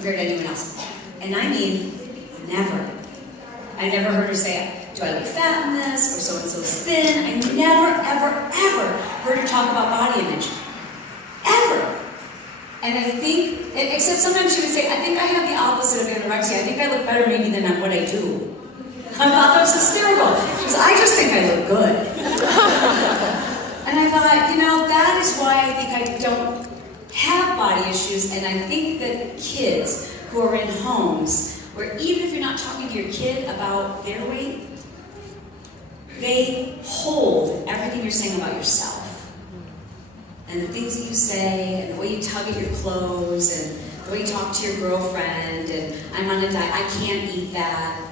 compared to anyone else. And I mean, never. I never heard her say, do I look fat in this, or so-and-so's thin. I never, ever, ever heard her talk about body image. Ever. And I think, except sometimes she would say, I think I have the opposite of anorexia. I think I look better maybe than what I do. I thought that was hysterical. She goes, I just think I look good. And I thought, you know, that is why I think I don't have body issues, and I think that kids who are in homes where even if you're not talking to your kid about their weight, they hold everything you're saying about yourself. And the things that you say, and the way you tug at your clothes, and the way you talk to your girlfriend, and I'm on a diet, I can't eat that,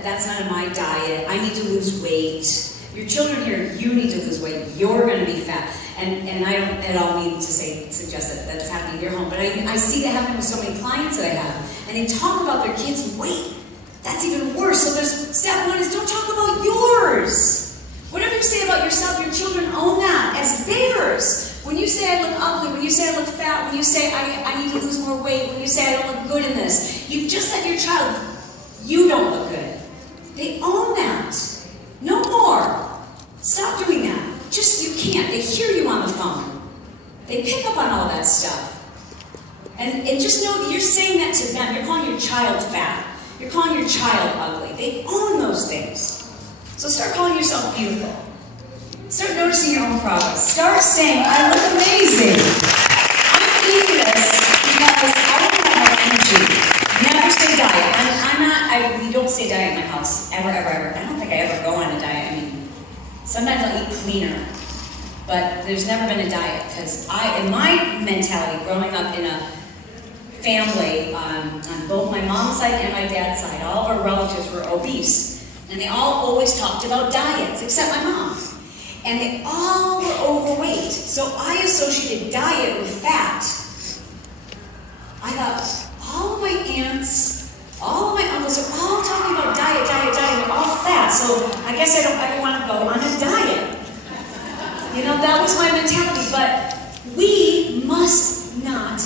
that's not in my diet, I need to lose weight. Your children hear, you need to lose weight, you're going to be fat. And I don't at all mean to suggest that that's happening in your home, but I see that happening with so many clients that I have. And they talk about their kids' weight. That's even worse. So there's step one is don't talk about yours. Whatever you say about yourself, your children own that as theirs. When you say I look ugly, when you say I look fat, when you say I need to lose more weight, when you say I don't look good in this, you've just said to your child, you don't look good. They own that. No more. Stop doing that. Just, you can't. They hear you on the phone. They pick up on all that stuff. And just know that you're saying that to them. You're calling your child fat. You're calling your child ugly. They own those things. So start calling yourself beautiful. Start noticing your own progress. Start saying, I look amazing. I'm eating this because I don't have more energy. Never say diet. We don't say diet in my house. Ever, ever, ever. I don't think I ever go on a diet. I mean, sometimes I'll eat cleaner, but there's never been a diet, because in my mentality, growing up in a family on both my mom's side and my dad's side, all of our relatives were obese, and they all always talked about diets, except my mom. And they all were overweight, so I associated diet with fat. I thought, all of my aunts, all of my uncles are all talking about diet, they're all fat, so I guess I don't want to go on a diet. You know, that was my mentality, but we must not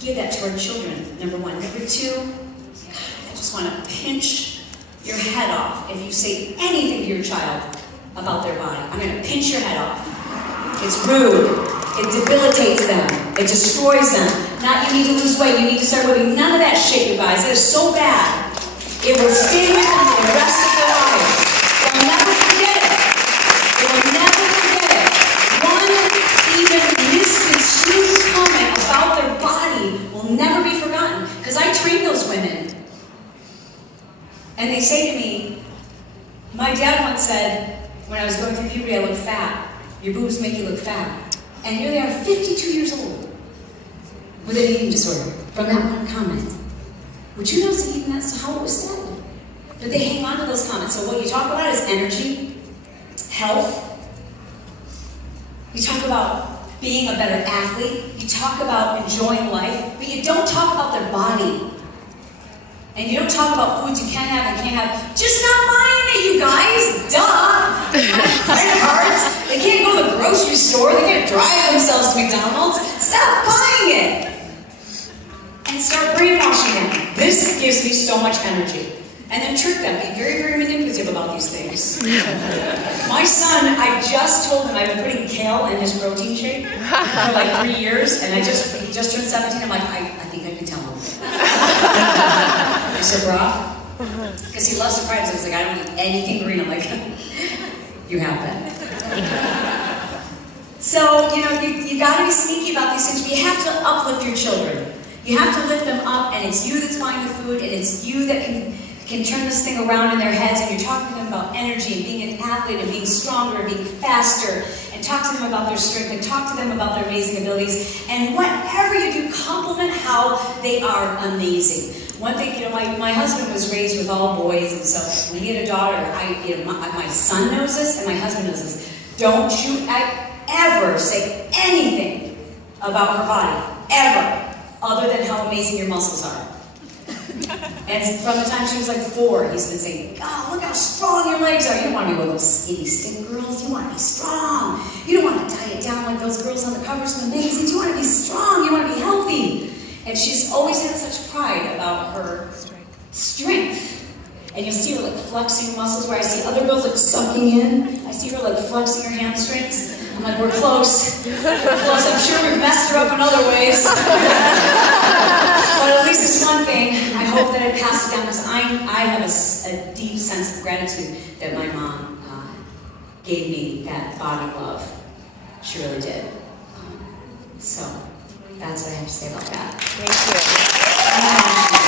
give that to our children, number one. Number two, God, I just want to pinch your head off if you say anything to your child about their body. I'm going to pinch your head off. It's rude. It debilitates them. It destroys them. Not you need to lose weight, you need to start moving. None of that shit, you guys. It is so bad. It will stay with them for the rest of their lives. They'll never forget it. They will never forget it. One even misconstrued comment about their body will never be forgotten. Because I train those women. And they say to me, my dad once said, when I was going through puberty, I look fat. Your boobs make you look fat. And here they are, 52 years old, with an eating disorder, from that one comment. Would you know that even that's how it was said? But they hang on to those comments. So what you talk about is energy, health. You talk about being a better athlete. You talk about enjoying life, but you don't talk about their body. And you don't talk about foods you can have and can't have. Just not buying it, you guys. Duh. Credit cards. They can't go to the grocery store. They can't drive themselves to McDonald's. Stop buying it. And start brainwashing them. This gives me so much energy. And then trick them. Be very, very manipulative about these things. My son, I just told him I've been putting kale in his protein shake for like 3 years. And he just turned 17. I'm like, I think I can tell him. I said, Rob, because he loves surprises. He's like, I don't eat anything green. I'm like, you have that. So, you know, you got to be sneaky about these things, but you have to uplift your children. You have to lift them up, and it's you that's buying the food, and it's you that can turn this thing around in their heads, and you're talking to them about energy and being an athlete and being stronger and being faster, and talk to them about their strength and talk to them about their amazing abilities. And whatever you do, compliment how they are amazing. One thing, you know, my husband was raised with all boys, and so when he had a daughter, my son knows this and my husband knows this. Don't you ever say anything about her body, ever, other than how amazing your muscles are. And from the time she was like 4, he's been saying, God, look how strong your legs are. You don't want to be one of those skinny stick girls. You want to be strong. You don't want to diet down like those girls on the covers of the magazines. You want to be strong. You want to be healthy. And she's always had such pride. strength. And you'll see her like flexing muscles where I see other girls like sucking in. I see her like flexing her hamstrings. I'm like, we're close. We're close. I'm sure we've messed her up in other ways. But at least it's one thing. I hope that it passes down because I have a deep sense of gratitude that my mom gave me that body love. She really did. So that's what I have to say about that. Thank you.